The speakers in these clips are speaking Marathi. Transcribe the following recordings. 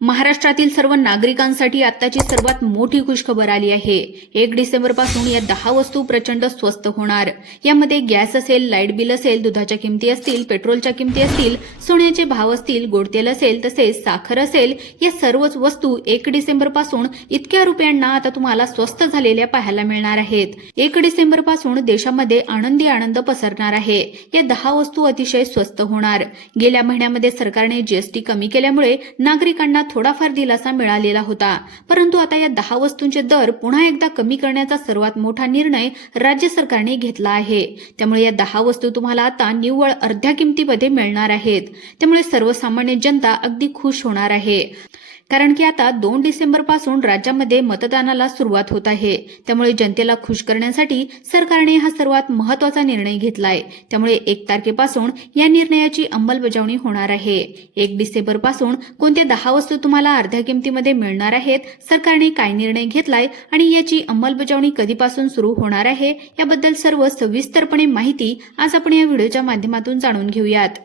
महाराष्ट्रातील सर्व नागरिकांसाठी आत्ताची सर्वात मोठी खुशखबर आली आहे। 1 डिसेंबरपासून या 10 वस्तू प्रचंड स्वस्त होणार। यामध्ये गॅस असेल, लाईट बिल असेल, दुधाच्या किमती असतील, पेट्रोलच्या किमती असतील, सोन्याचे भाव असतील, गोड तेल असेल, तसेच साखर असेल, या सर्वच वस्तू 1 डिसेंबरपासून इतक्या रुपयांना आता तुम्हाला स्वस्त झालेल्या पाहायला मिळणार आहेत। 1 डिसेंबरपासून देशामध्ये आनंद पसरणार आहे। या 10 वस्तू अतिशय स्वस्त होणार। गेल्या महिन्यामध्ये सरकारने जीएसटी कमी केल्यामुळे नागरिकांना थोडाफार दिलासा मिळालेला होता, परंतु आता या 10 वस्तूंचे दर पुन्हा एकदा कमी करण्याचा सर्वात मोठा निर्णय राज्य सरकारने घेतला आहे। त्यामुळे या 10 वस्तू तुम्हाला आता निव्वळ अर्ध्या किमतीमध्ये मिळणार आहेत। त्यामुळे सर्वसामान्य जनता अगदी खुश होणार आहे, कारण की आता 2 डिसेंबरपासून राज्यामध्ये मतदानाला सुरुवात होत आहे। त्यामुळे जनतेला खुश करण्यासाठी सरकारने हा सर्वात महत्त्वाचा निर्णय घेतलाय। त्यामुळे 1 तारखेपासून या निर्णयाची अंमलबजावणी होणार आहे। 1 डिसेंबरपासून कोणत्या 10 वस्तू तुम्हाला अर्ध्या किमतीमध्ये मिळणार आहेत, सरकारने काय निर्णय घेतलाय आणि याची अंमलबजावणी कधीपासून सुरू होणार आहे, याबद्दल सर्व सविस्तरपणे माहिती आज आपण या व्हिडिओच्या माध्यमातून जाणून घेऊयात।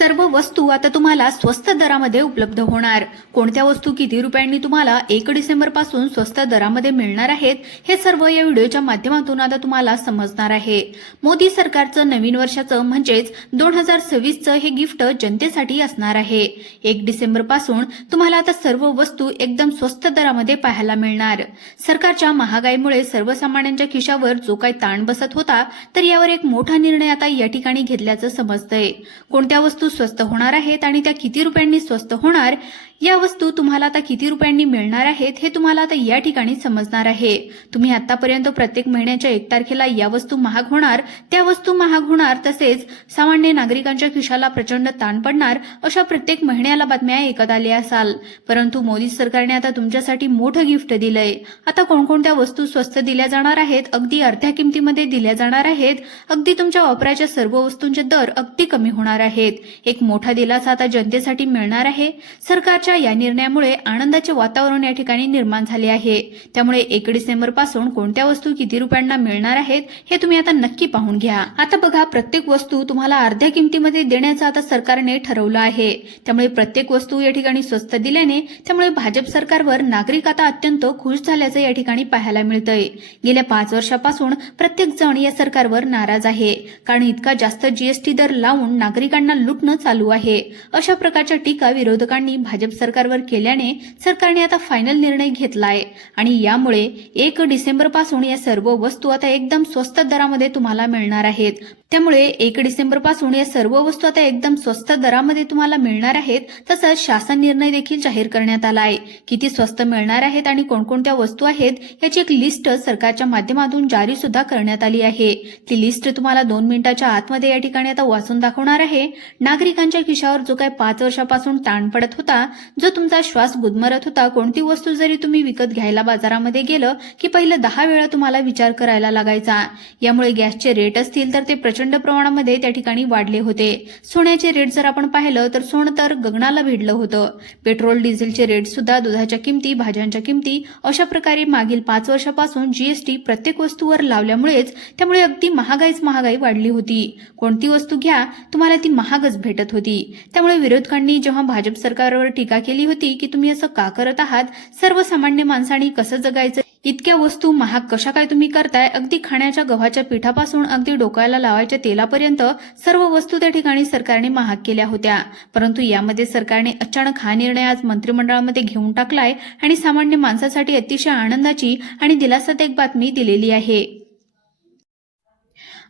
सर्व वस्तू आता तुम्हाला स्वस्त दरामध्ये उपलब्ध होणार। कोणत्या वस्तू किती रुपयांनी तुम्हाला 1 डिसेंबरपासून स्वस्त दरामध्ये मिळणार आहेत, हे सर्व या व्हिडिओच्या माध्यमातून आता तुम्हाला समजणार आहे। मोदी सरकारचं नवीन वर्षाचं म्हणजेच 2026चं हे गिफ्ट जनतेसाठी असणार आहे। 1 डिसेंबरपासून तुम्हाला आता सर्व वस्तू एकदम स्वस्त दरामध्ये पाहायला मिळणार। सरकारच्या महागाईमुळे सर्वसामान्यांच्या खिशावर जो काही ताण बसत होता, तर यावर एक मोठा निर्णय आता या ठिकाणी घेतल्याचं समजतंय। कोणत्या वस्तू स्वस्त होणार आहेत आणि त्या किती रुपयांनी स्वस्त होणार, या वस्तू तुम्हाला आता किती रुपयांनी मिळणार आहेत, हे तुम्हाला आता या ठिकाणी समजणार आहे। तुम्ही आतापर्यंत प्रत्येक महिन्याच्या 1 तारखेला या वस्तू महाग होणार, त्या वस्तू महाग होणार, तसेच सामान्य नागरिकांच्या खिशाला प्रचंड ताण पडणार, अशा प्रत्येक महिन्याला बातम्या ऐकत आल्या असाल। परंतु मोदी सरकारने आता तुमच्यासाठी मोठं गिफ्ट दिलंय। आता कोणकोणत्या वस्तू स्वस्त दिल्या जाणार आहेत, अगदी अर्ध्या किमतीमध्ये दिल्या जाणार आहेत, अगदी तुमच्या वापराच्या सर्व वस्तूंचे दर अगदी कमी होणार आहेत। एक मोठा दिलासा आता जनतेसाठी मिळणार आहे। सरकारच्या या निर्णयामुळे आनंदाचे वातावरण या ठिकाणी निर्माण झाले आहे। त्यामुळे 1 डिसेंबर पासून कोणत्या वस्तू किती रुपयांना मिळणार आहेत, हे तुम्ही आता नक्की पाहून घ्या। आता बघा, प्रत्येक वस्तू तुम्हाला अर्ध्या किमतीमध्ये देण्याचं आता सरकारने ठरवलं आहे। त्यामुळे प्रत्येक वस्तू या ठिकाणी स्वस्त दिल्याने त्यामुळे भाजप सरकारवर नागरिक आता अत्यंत खुश झाल्याचं या ठिकाणी पाहायला मिळतंय। गेल्या 5 वर्षापासून प्रत्येक जण या सरकारवर नाराज आहे, कारण इतका जास्त जीएसटी दर लावून नागरिकांना लुटणं चालू आहे। अशा प्रकारच्या टीका विरोधकांनी भाजप सरकारवर केल्याने सरकारने आता फायनल निर्णय घेतलाय आणि यामुळे 1 डिसेंबर पासून या सर्व वस्तू आता एकदम स्वस्त दरामध्ये तुम्हाला मिळणार आहेत। त्यामुळे 1 डिसेंबर पासून या सर्व वस्तू आता एकदम स्वस्त दरामध्ये तुम्हाला मिळणार आहेत। तसंच शासन निर्णय देखील जाहीर करण्यात आलाय। किती स्वस्त मिळणार आहेत आणि कोणकोणत्या वस्तू आहेत, याची एक लिस्ट सरकारच्या माध्यमातून जारी सुद्धा करण्यात आली आहे। ती लिस्ट तुम्हाला 2 मिनिटाच्या आतमध्ये या ठिकाणी आता वाचून दाखवणार आहे। नागरिकांच्या खिशावर जो काही 5 वर्षापासून ताण पडत होता, जो तुमचा श्वास गुदमरत होता, कोणती वस्तू जरी तुम्ही विकत घ्यायला बाजारामध्ये गेलं की पहिलं 10 वेळा तुम्हाला विचार करायला लागायचा। यामुळे गॅसचे रेट असतील तर ते प्रचंड प्रमाणामध्ये त्या ठिकाणी वाढले होते। सोन्याचे रेट जर आपण पाहिलं तर सोनं तर गगनाला भिडलं होतं। पेट्रोल डिझेलचे रेट सुद्धा, दुधाच्या किमती, भाज्यांच्या किमती, अशा प्रकारे मागील 5 वर्षापासून जीएसटी प्रत्येक वस्तूवर लावल्यामुळेच त्यामुळे अगदी महागाई वाढली होती। कोणती वस्तू घ्या, तुम्हाला ती महागच भेटत होती। त्यामुळे विरोधकांनी जेव्हा भाजप सरकारवर टीका केली होती की तुम्ही असं का करत आहात, सर्वसामान्य माणसांनी कसं जगायचं, इतक्या वस्तू महाग कशा काय तुम्ही करताय, अगदी खाण्याच्या गव्हाच्या पिठापासून अगदी डोक्याला लावायच्या तेलापर्यंत सर्व वस्तू त्या ठिकाणी सरकारने महाग केल्या होत्या। परंतु यामध्ये सरकारने अचानक हा निर्णय आज मंत्रिमंडळामध्ये घेऊन टाकलाय आणि सामान्य माणसासाठी अतिशय आनंदाची आणि दिलासादायक बातमी दिलेली आहे।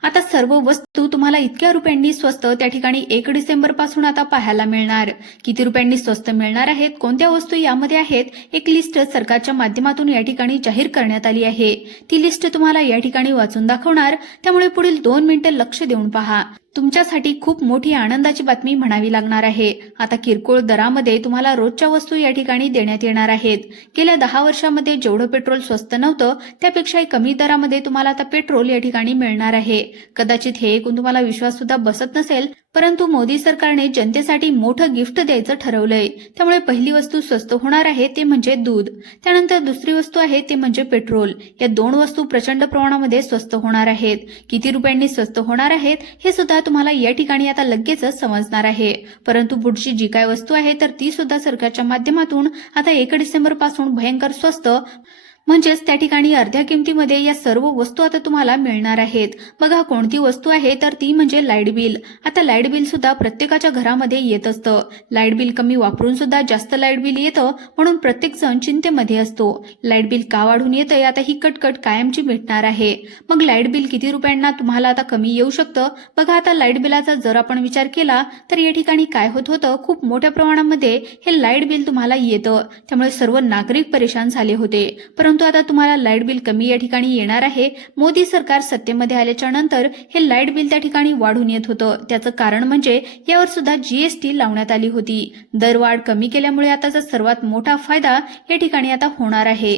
आता सर्व वस्तू तुम्हाला इतक्या रुपयांनी स्वस्त त्या ठिकाणी 1 डिसेंबर पासून आता पाहायला मिळणार। किती रुपयांनी स्वस्त मिळणार आहेत, कोणत्या वस्तू यामध्ये आहेत, एक लिस्ट सरकारच्या माध्यमातून या ठिकाणी जाहीर करण्यात आली आहे। ती लिस्ट तुम्हाला या ठिकाणी वाचून दाखवणार। त्यामुळे पुढील 2 मिनिटे लक्ष देऊन पहा। तुमच्यासाठी खूप मोठी आनंदाची बातमी म्हणावी लागणार आहे। आता किरकोळ दरामध्ये तुम्हाला रोजच्या वस्तू या ठिकाणी देण्यात येणार आहेत। गेल्या 10 वर्षामध्ये जेवढं पेट्रोल स्वस्त नव्हतं, त्यापेक्षाही कमी दरामध्ये तुम्हाला आता पेट्रोल या ठिकाणी मिळणार आहे। कदाचित हे एक ऐकून तुम्हाला विश्वास सुद्धा बसत नसेल, परंतु मोदी सरकारने जनतेसाठी मोठं गिफ्ट द्यायचं ठरवलंय. त्यामुळे पहिली वस्तू स्वस्त होणार आहे ते म्हणजे दूध. त्यानंतर दुसरी वस्तू आहे ते म्हणजे पेट्रोल. या दोन वस्तू प्रचंड प्रमाणामध्ये स्वस्त होणार आहेत. किती रुपयांनी स्वस्त होणार आहेत हे सुद्धा तुम्हाला या ठिकाणी आता लगेचच समजणार आहे. परंतु पुढची जी काय वस्तू आहे तर ती सुद्धा सरकारच्या माध्यमातून आता 1 डिसेंबर पासून भयंकर स्वस्त, म्हणजेच त्या ठिकाणी अर्ध्या किमतीमध्ये या सर्व वस्तू आता तुम्हाला मिळणार आहेत. बघा कोणती वस्तू आहे तर ती म्हणजे लाईट बिल. आता लाईट बिल सुद्धा प्रत्येकाच्या घरामध्ये येत असतं. लाईट बिल कमी वापरून सुद्धा जास्त लाईट बिल येतं, म्हणून प्रत्येक जण चिंतेमध्ये असतो. लाईट बिल का वाढून येतंय आता ही कटकट कायमची मिटणार आहे. मग लाईट बिल किती रुपयांना तुम्हाला आता कमी येऊ शकतं? बघा आता लाईट बिलाचा जर आपण विचार केला तर या ठिकाणी काय होत होतं, खूप मोठ्या प्रमाणामध्ये हे लाईट बिल तुम्हाला येतं. त्यामुळे सर्व नागरिक परेशान झाले होते. परंतु आता तुम्हाला लाईट बिल कमी या ठिकाणी येणार आहे. मोदी सरकार सत्तेमध्ये आल्याच्या नंतर हे लाईट बिल त्या ठिकाणी वाढून येत होतं. त्याचं कारण म्हणजे यावर सुद्धा जीएसटी लावण्यात आली होती. दरवाढ कमी केल्यामुळे आताचा सर्वात मोठा फायदा या ठिकाणी आता होणार आहे.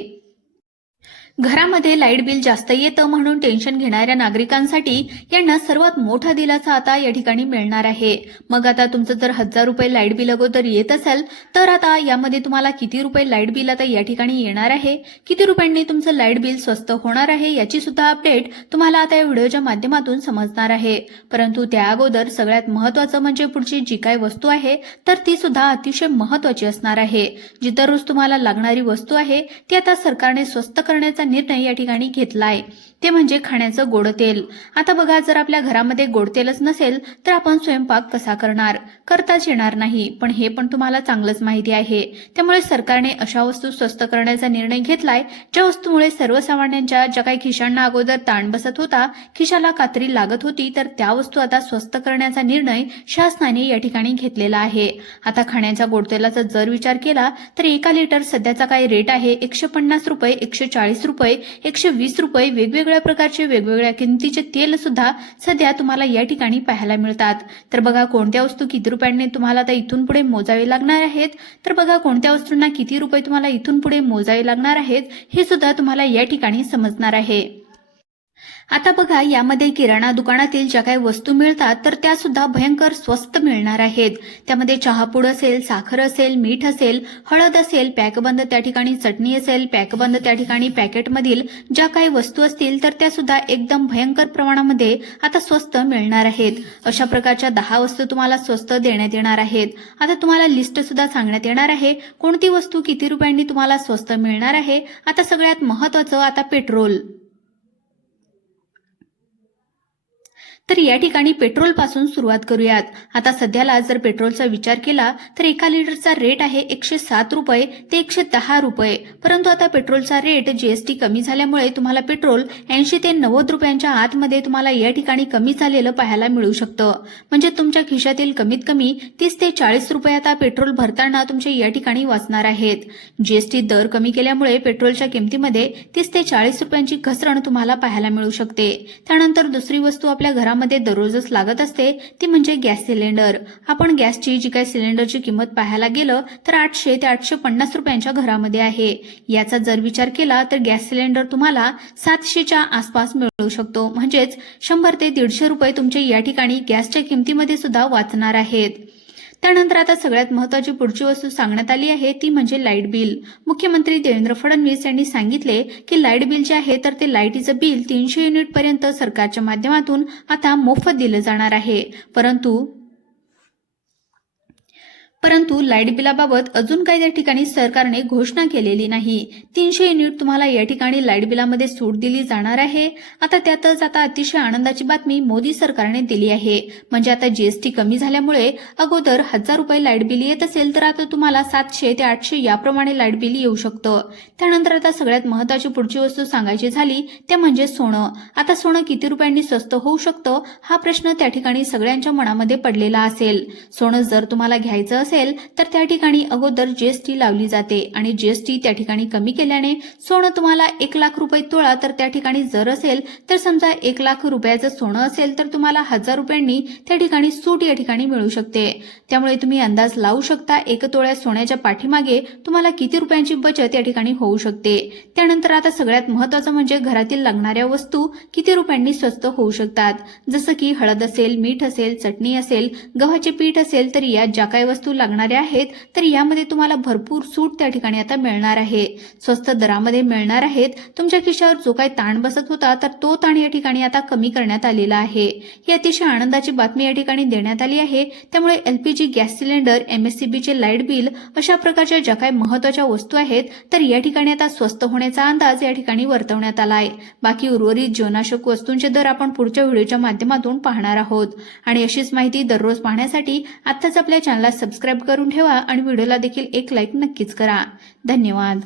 घरामध्ये लाईट बिल जास्त येतं म्हणून टेन्शन घेणाऱ्या नागरिकांसाठी यांना सर्वात मोठा दिलासा आता या ठिकाणी मिळणार आहे. मग आता तुमचं जर 1000 रुपये लाईट बिल अगोदर येत असेल तर आता यामध्ये तुम्हाला किती रुपये लाईट बिल आता या ठिकाणी येणार आहे, किती रुपयांनी तुमचं लाईट बिल स्वस्त होणार आहे याची सुद्धा अपडेट तुम्हाला आता या व्हिडिओच्या माध्यमातून समजणार आहे. परंतु त्या अगोदर सगळ्यात महत्त्वाचं म्हणजे पुढची जी काय वस्तू आहे तर ती सुद्धा अतिशय महत्त्वाची असणार आहे. जी दररोज तुम्हाला लागणारी वस्तू आहे ती आता सरकारने स्वस्त करण्याचा निर्णय या ठिकाणी घेतलाय. ते म्हणजे खाण्याचं गोड तेल. आता बघा जर आपल्या घरामध्ये गोड तेलच नसेल तर आपण स्वयंपाक कसा करणार, करताच येणार नाही. पण हे पण तुम्हाला चांगलंच माहिती आहे. त्यामुळे सरकारने अशा वस्तू स्वस्त करण्याचा निर्णय घेतलाय ज्या वस्तूमुळे सर्वसामान्यांच्या ज्या काही खिशांना अगोदर ताण बसत होता, खिशाला कात्री लागत होती, तर त्या वस्तू आता स्वस्त करण्याचा निर्णय शासनाने या ठिकाणी घेतलेला आहे. आता खाण्याच्या गोड तेलाचा जर विचार केला तर 1 लिटर सध्याचा काय रेट आहे 150 रुपये, 140 रुपये, 120 रुपये. वेगवेगळ्या प्रकारचे वेगवेगळ्या किमतीचे तेल सुद्धा सध्या तुम्हाला या ठिकाणी पाहायला मिळतात. तर बघा कोणत्या वस्तू किती रुपयांनी तुम्हाला आता इथून पुढे मोजावे लागणार आहेत, तर बघा कोणत्या वस्तूंना किती रुपये तुम्हाला इथून पुढे मोजावे लागणार आहेत हे सुद्धा तुम्हाला या ठिकाणी समजणार आहे. आता बघा यामध्ये किराणा दुकानातील ज्या काही वस्तू मिळतात तर त्या सुद्धा भयंकर स्वस्त मिळणार आहेत. त्यामध्ये चहापूड असेल, साखर असेल, मीठ असेल, हळद असेल, पॅकबंद त्या ठिकाणी चटणी असेल, पॅकबंद त्या ठिकाणी पॅकेटमधील ज्या काही वस्तू असतील तर त्या सुद्धा एकदम भयंकर प्रमाणामध्ये आता स्वस्त मिळणार आहेत. अशा प्रकारच्या 10 वस्तू तुम्हाला स्वस्त देण्यात येणार आहेत. आता तुम्हाला लिस्ट सुद्धा सांगण्यात येणार आहे कोणती वस्तू किती रुपयांनी तुम्हाला स्वस्त मिळणार आहे. आता सगळ्यात महत्त्वाचं आता पेट्रोल. तर या ठिकाणी पेट्रोल पासून सुरुवात करूयात. आता सध्याला जर पेट्रोलचा विचार केला तर 1 लिटरचा रेट आहे 107 रुपये ते 110 रुपये. परंतु आता पेट्रोलचा रेट जीएसटी कमी झाल्यामुळे तुम्हाला पेट्रोल 80 ते 90 रुपयांच्या आतमध्ये तुम्हाला या ठिकाणी कमी झालेलं पाहायला मिळू शकतं. म्हणजे तुमच्या खिशातील कमीत कमी 30 ते 40 रुपये आता पेट्रोल भरताना तुमचे या ठिकाणी वाचणार आहेत. जीएसटी दर कमी केल्यामुळे पेट्रोलच्या किमतीमध्ये 30 ते 40 रुपयांची घसरण तुम्हाला पाहायला मिळू शकते. त्यानंतर दुसरी वस्तू आपल्या घरामध्ये दररोजच लागत असते ती म्हणजे गॅस सिलेंडर. आपण गॅसची जी काही सिलेंडरची किंमत पाहायला गेलं तर 800 ते 850 रुपयांच्या घरामध्ये आहे. याचा जर विचार केला तर गॅस सिलेंडर तुम्हाला 700च्या आसपास मिळू शकतो. म्हणजेच 100 ते 150 रुपये तुमचे या ठिकाणी गॅसच्या किमतीमध्ये सुद्धा वाचणार आहेत. त्यानंतर आता सगळ्यात महत्त्वाची पुढची वस्तू सांगण्यात आली आहे ती म्हणजे लाईट बिल. मुख्यमंत्री देवेंद्र फडणवीस यांनी सांगितले की लाईट बिल जे आहे तर ते लाईटीचं बिल 300 युनिट पर्यंत सरकारच्या माध्यमातून आता मोफत दिलं जाणार आहे. परंतु लाईट बिलाबाबत अजून काही त्या ठिकाणी सरकारने घोषणा केलेली नाही. 300 युनिट तुम्हाला या ठिकाणी लाईट बिलामध्ये सूट दिली जाणार आहे. आता त्यातच आता अतिशय आनंदाची बातमी मोदी सरकारने दिली आहे. म्हणजे आता जीएसटी कमी झाल्यामुळे अगोदर 1000 रुपये लाईट बिल येत असेल तर आता तुम्हाला 700 ते 800 याप्रमाणे लाईट बिल येऊ शकतं. त्यानंतर आता सगळ्यात महत्त्वाची पुढची वस्तू सांगायची झाली ते म्हणजे सोनं. आता सोनं किती रुपयांनी स्वस्त होऊ शकतं हा प्रश्न त्या ठिकाणी सगळ्यांच्या मनामध्ये पडलेला असेल. सोनं जर तुम्हाला घ्यायचं असेल तर त्या ठिकाणी अगोदर GST लावली जाते आणि GST त्या ठिकाणी कमी केल्याने सोनं तुम्हाला 1,00,000 रुपये तोळा, तर त्या ठिकाणी जर असेल तर समजा 1,00,000 रुपयाचं सोनं असेल तर तुम्हाला 1,000 रुपयांनी त्या ठिकाणी सूट या ठिकाणी मिळू शकते। त्यामुळे तुम्ही अंदाज लावू शकता 1 तोळ्या सोन्याच्या पाठीमागे तुम्हाला किती रुपयांची बचत या ठिकाणी होऊ शकते। त्यानंतर आता सगळ्यात महत्त्वाचं म्हणजे घरातील लागणाऱ्या वस्तू किती रुपयांनी स्वस्त होऊ शकतात, जसं की हळद असेल, मीठ असेल, चटणी असेल, गव्हाचे पीठ असेल, तर या ज्या काही वस्तू लागणाऱ्या आहेत तर यामध्ये तुम्हाला भरपूर सूट त्या ठिकाणी आता मिळणार आहे, स्वस्त दरामध्ये मिळणार आहेत। तुमच्या खिशावर जो काही ताण बसत होता तर तो ताण या ठिकाणी आता कमी करण्यात आलेला आहे। ही अतिशय आनंदाची बातमी या ठिकाणी देण्यात आली आहे। त्यामुळे LPG गॅस सिलेंडर, MSCB चे लाईट बिल अशा प्रकारच्या ज्या काही महत्त्वाच्या वस्तू आहेत तर या ठिकाणी आता स्वस्त होण्याचा अंदाज या ठिकाणी वर्तवण्यात आला आहे। बाकी उर्वरित जीवनावश्यक वस्तूंचे दर आपण पुढच्या व्हिडिओच्या माध्यमातून पाहणार आहोत आणि अशीच माहिती दररोज पाहण्यासाठी आत्ताच आपल्या चॅनलला सबस्क्राईब करून ठेवा आणि व्हिडिओला देखील एक लाईक नक्कीच करा। धन्यवाद।